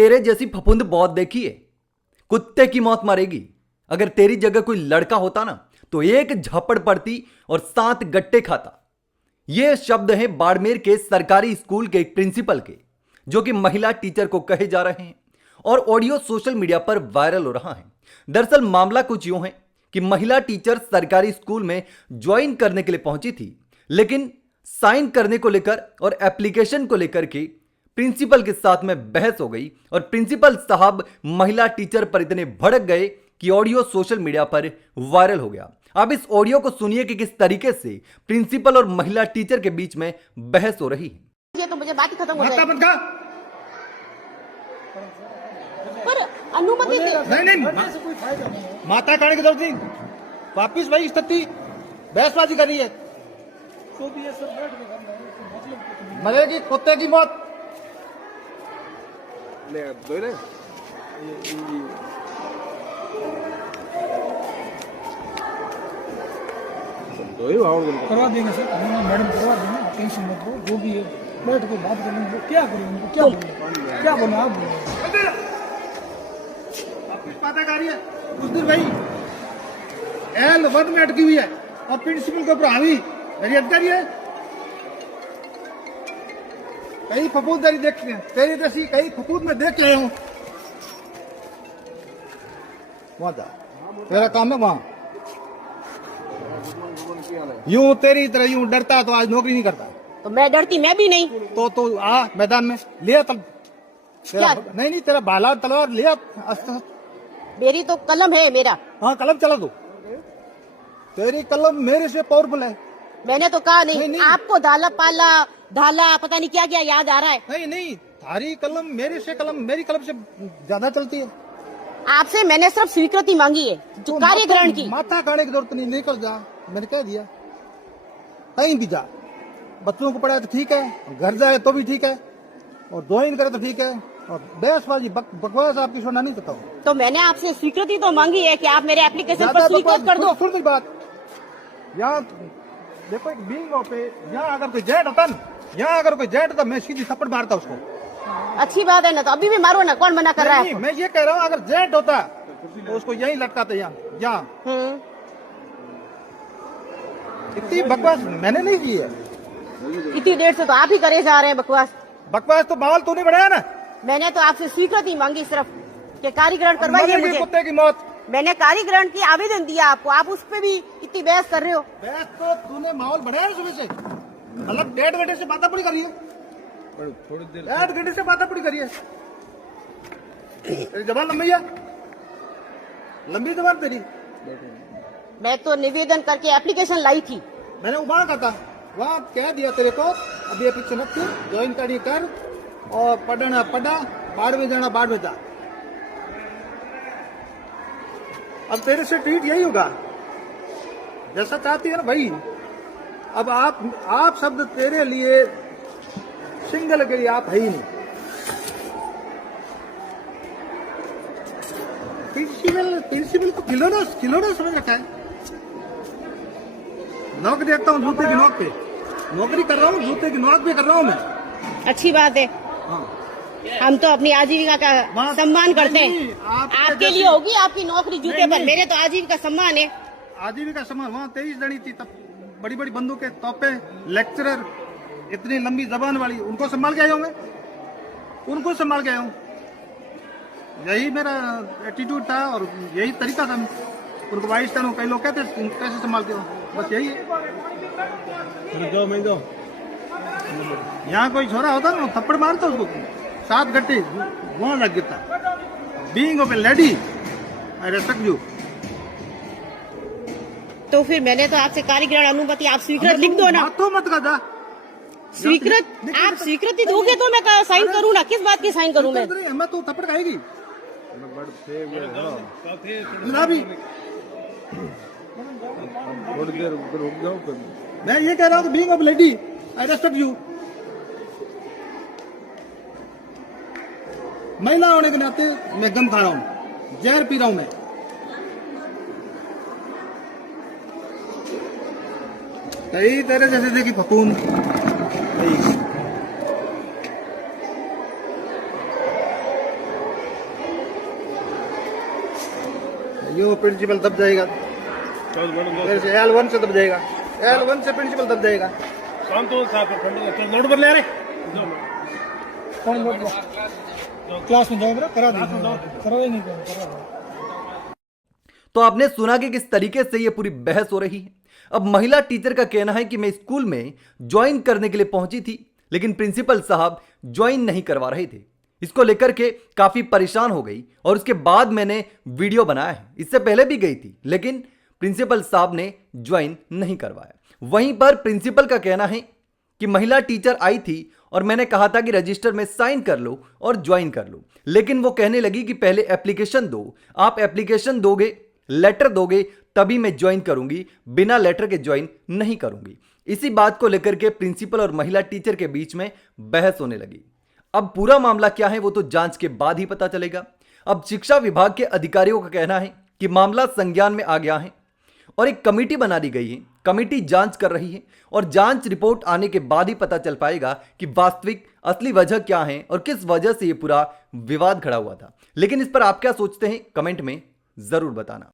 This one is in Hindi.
तेरे जैसी फफूंद बहुत देखी है। कुत्ते की मौत मरेगी। अगर तेरी जगह कोई लड़का होता ना तो एक झापड़ पड़ती और 7 गट्टे खाता। ये शब्द हैं बाड़मेर के सरकारी स्कूल के एक प्रिंसिपल के, जो कि महिला टीचर को कहे जा रहे हैं और ऑडियो सोशल मीडिया पर वायरल हो रहा है। दरअसल मामला कुछ यूं है कि महिला टीचर सरकारी स्कूल में ज्वाइन करने के लिए पहुंची थी, लेकिन साइन करने को लेकर और एप्लीकेशन को लेकर के प्रिंसिपल के साथ में बहस हो गई और प्रिंसिपल साहब महिला टीचर पर इतने भड़क गए कि ऑडियो सोशल मीडिया पर वायरल हो गया। अब इस ऑडियो को सुनिए कि किस तरीके से प्रिंसिपल और महिला टीचर के बीच में बहस हो रही है। ये तो मुझे बात ही खत्म हो जाएगी। पर अनुमति नहीं माता खाने की जरूरत नहीं। वापिस भाई स्थिति बहसबाजी कर रही है। मरेगी कुत्ते की मौत। करवा देंगे सर, मैडम करवा देंगे, टेंशन मत लो। जो भी है बैठ के बात करेंगे। क्या करेंगे, क्या बोले, क्या बोले आप बोले। कुछ पता कर रही है उस दिन भाई L1 में अटकी हुई है और प्रिंसिपल को प्रभावी मेरी अधिकारी है। कई फपूददारी देखते हैं तेरी जैसी, कई फपूद में देख रहे हूँ। वहां जा, तेरा काम है वहां। यूं तेरी तरह यूं डरता तो आज नौकरी नहीं करता। तो मैं डरती मैं भी नहीं। तो आ मैदान में ले क्या? नहीं तेरा भाला तलवार ले मेरी तो कलम है मेरा। हाँ कलम चला दो। तेरी कलम मेरे से पावरफुल है। मैंने तो कहा नहीं, नहीं। आपको धाला पाला धाला पता नहीं क्या क्या याद आ रहा है। नहीं थारी कलम मेरे से मेरी कलम से ज्यादा चलती है। आपसे मैंने सिर्फ स्वीकृति मांगी है, जो कार्य ग्रहण की। माथा खाने की जरूरत नहीं, निकल जा। मैंने कह दिया कहीं भी जा। बच्चों को पढ़ाए तो ठीक है, घर जाए तो भी ठीक है, और ज्वाइन करे तो ठीक है, और बहसबाजी बकवास आपकी सुनना नहीं चाहता हूँ। तो मैंने आपसे स्वीकृति तो मांगी है कि आप मेरे एप्लीकेशन पर स्वीकृत कर दो। सुन बात, यहाँ देखो एक बीइंग पे यहाँ अगर कोई जेट होता ना, यहाँ अगर कोई जेट होता मैं सीधी थप्पड़ मारता उसको। अच्छी बात है ना, तो अभी भी मारो ना, कौन मना कर रहा है? मैं ये कह रहा हूँ अगर जेट होता तो उसको यहीं लटकाते यहाँ। इतनी बकवास मैंने नहीं की है। इतनी देर से तो आप ही करे जा रहे हैं बकवास तो बावल तूने बढ़ाया ना। मैंने तो आपसे स्वीकृति मांगी सिर्फ कि कार्यग्रहण करवाइए मुझे। कुत्ते की मौत। मैंने कार्यग्रहण की आवेदन दिया आपको, आप उस पर भी इतनी बहस कर रहे हो। बहस तो तूने माहौल बढ़ाया ना सुबह से, मतलब 1.5 घंटे से बात पूरी करी है। थोड़ी देर 1.5 घंटे से बात पूरी करी है। तेरी जबान लंबी है, लंबी जबान तेरी। मैं तो निवेदन करके एप्लीकेशन लाई थी। मैंने उबाल का था, वहाँ कह दिया तेरे को अभी एप्लीकेशन रख ज्वाइन कर और पढ़ना पढ़ा, बाढ़ में जाना बाढ़ में जा। अब तेरे से ट्वीट यही होगा जैसा चाहती है ना भाई। अब आप शब्द तेरे लिए सिंगल के लिए आप है ही नहीं। प्रिंसिपल को खिलौना समझ रखा है। नौकरी देखता हूँ जूते की नोक पे, नौकरी कर रहा हूँ जूते की नोक पे कर रहा हूँ मैं। अच्छी बात है। हाँ। हम तो अपनी आजीविका का सम्मान करते हैं। आपके लिए होगी आपकी नौकरी जूते पर, मेरे तो आजीविका सम्मान है। आजीविका सम्मान वहाँ 23 जनी थी, तब बड़ी बड़ी बंदूकें, तोपे, लेक्चरर, इतनी लंबी जबान वाली, उनको संभाल के आया हूँ मैं। उनको संभाल के आया हूँ। यही मेरा एटीट्यूड था और यही तरीका था। उनको वाइस था, कई लोग कहते कैसे संभालते हो, बस यही है। मैं जाओ यहाँ कोई छोरा होता ना थप्पड़ मारता उसको 7 गट्टे वहां लग गिरता। Being of A lady I respect you. तो फिर मैंने तो आपसे कार्यग्रहण अनुमति आप स्वीकृत लिख दो ना। तो मत कर स्वीकृत आप स्वीकृति दोगे तो मैं साइन करूँ ना। किस बात की साइन करूँ मैं तो थप्पड़ खाएगी ना भी। थोड़ी देर रुक जाओ। मैं ये कह रहा हूँ being of lady I respect you. महिला होने के नाते मैं गम खा रहा हूँ, जहर पी रहा हूँ मैं। कई तेरे जैसे देखी फपून यूं प्रिंसिपल दब जाएगा, फिर से L1 से दब जाएगा, L1 से प्रिंसिपल दब जाएगा। कौन लोग क्लास में जाओ करा दीजिए, करो ही नहीं करो। तो आपने सुना कि किस तरीके से यह पूरी बहस हो रही है। अब महिला टीचर का कहना है कि मैं स्कूल में ज्वाइन करने के लिए पहुंची थी, लेकिन प्रिंसिपल साहब ज्वाइन नहीं करवा रहे थे। इसको लेकर के काफी परेशान हो गई और उसके बाद मैंने वीडियो बनाया है। इससे पहले भी गई थी, लेकिन प्रिंसिपल साहब ने ज्वाइन नहीं करवाया। वहीं पर प्रिंसिपल का कहना है कि महिला टीचर आई थी और मैंने कहा था कि रजिस्टर में साइन कर लो और ज्वाइन कर लो, लेकिन वो कहने लगी कि पहले एप्लीकेशन दो, आप एप्लीकेशन दोगे, लेटर दोगे, तभी मैं ज्वाइन करूंगी, बिना लेटर के ज्वाइन नहीं करूंगी। इसी बात को लेकर के प्रिंसिपल और महिला टीचर के बीच में बहस होने लगी। अब पूरा मामला क्या है वो तो जांच के बाद ही पता चलेगा। अब शिक्षा विभाग के अधिकारियों का कहना है कि मामला संज्ञान में आ गया है और एक कमेटी बना दी गई है। कमेटी जांच कर रही है और जांच रिपोर्ट आने के बाद ही पता चल पाएगा कि वास्तविक असली वजह क्या है और किस वजह से ये पूरा विवाद खड़ा हुआ था। लेकिन इस पर आप क्या सोचते हैं, कमेंट में जरूर बताना।